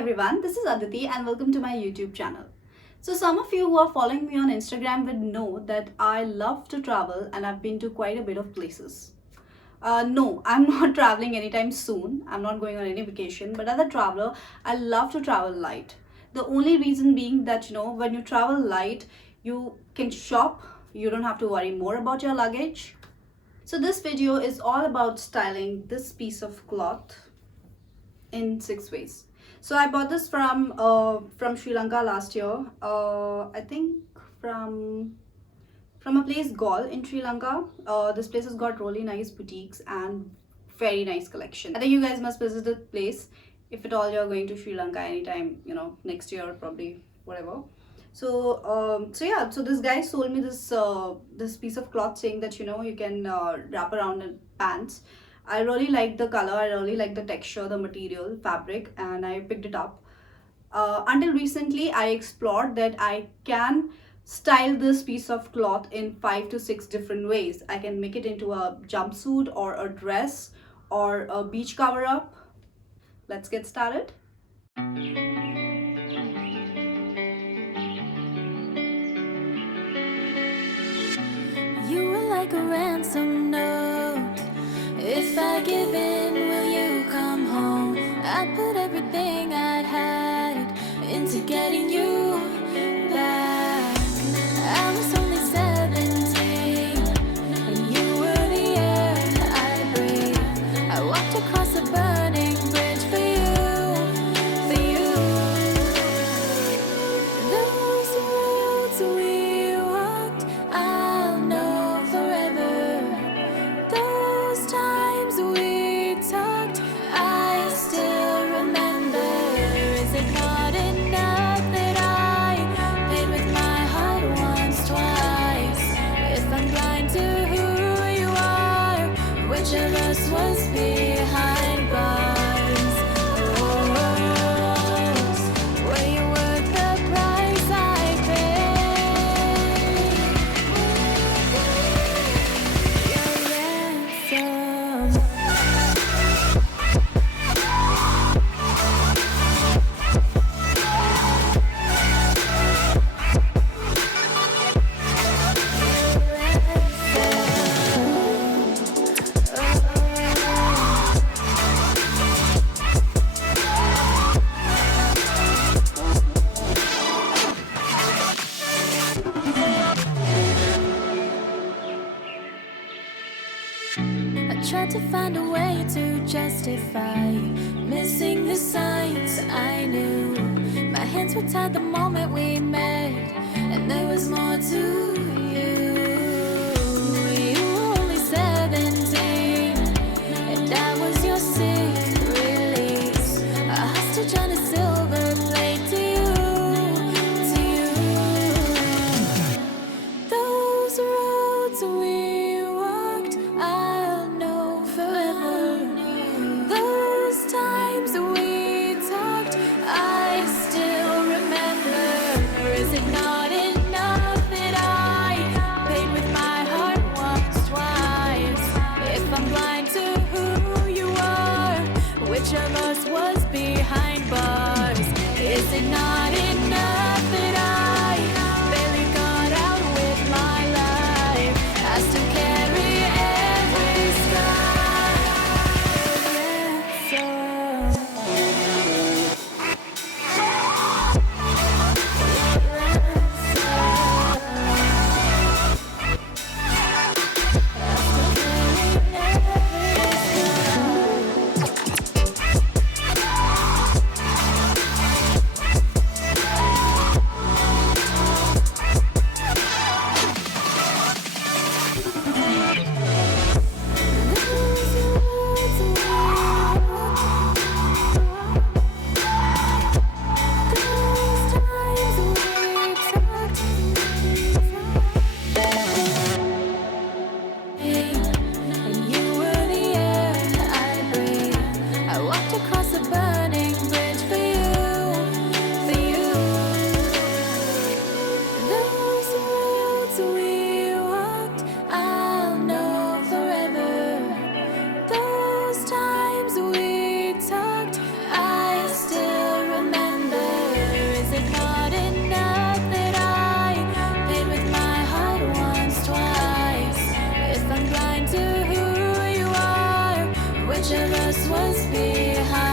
everyone, this is Adete and welcome to my YouTube channel. So some of you who are following me on Instagram would know that I love to travel and I've been to quite a bit of places. No, I'm not traveling anytime soon. I'm not going on any vacation, but as a traveler, I love to travel light. The only reason being that when you travel light, you can shop, you don't have to worry more about your luggage. So this video is all about styling this piece of cloth in 6 ways. So I bought this from Sri Lanka last year. I think from a place Galle in Sri Lanka. This place has got really nice boutiques and very nice collection. I think you guys must visit the place if at all you're going to Sri Lanka anytime, next year or probably whatever. So this guy sold me this piece of cloth saying that you can wrap around in pants. I really like the color, I really like the texture, the material, fabric, and I picked it up. Until recently, I explored that I can style this piece of cloth in 5 to 6 different ways. I can make it into a jumpsuit or a dress or a beach cover up. Let's get started. You were like a ransom note. If I give in, will you come home? I put everything I had into getting you back. I was only 17, and you were the air I breathed. I walked across a burning bridge for you, for you. Those roads we walked, I'll know forever. Those times we talked, I still remember. Is it not enough that I paid with my heart once, twice? If I'm blind to who you are, which of us was behind bars? Were you worth the price I paid? Your ransom. I tried to find a way to justify missing the signs I knew. My hands were tied the moment we met, and there was more to you. You were only 17, and I was your sick release, a hostage on a silver plate to you, to you. Those roads we walked, I'll know forever. Those times we talked, I still remember. Is it not enough that I paid with my heart once, twice? If I'm blind to who you are, which of us was behind bars? Is it not enough that I barely got out with my life? I still carry every scar. much of us was behind.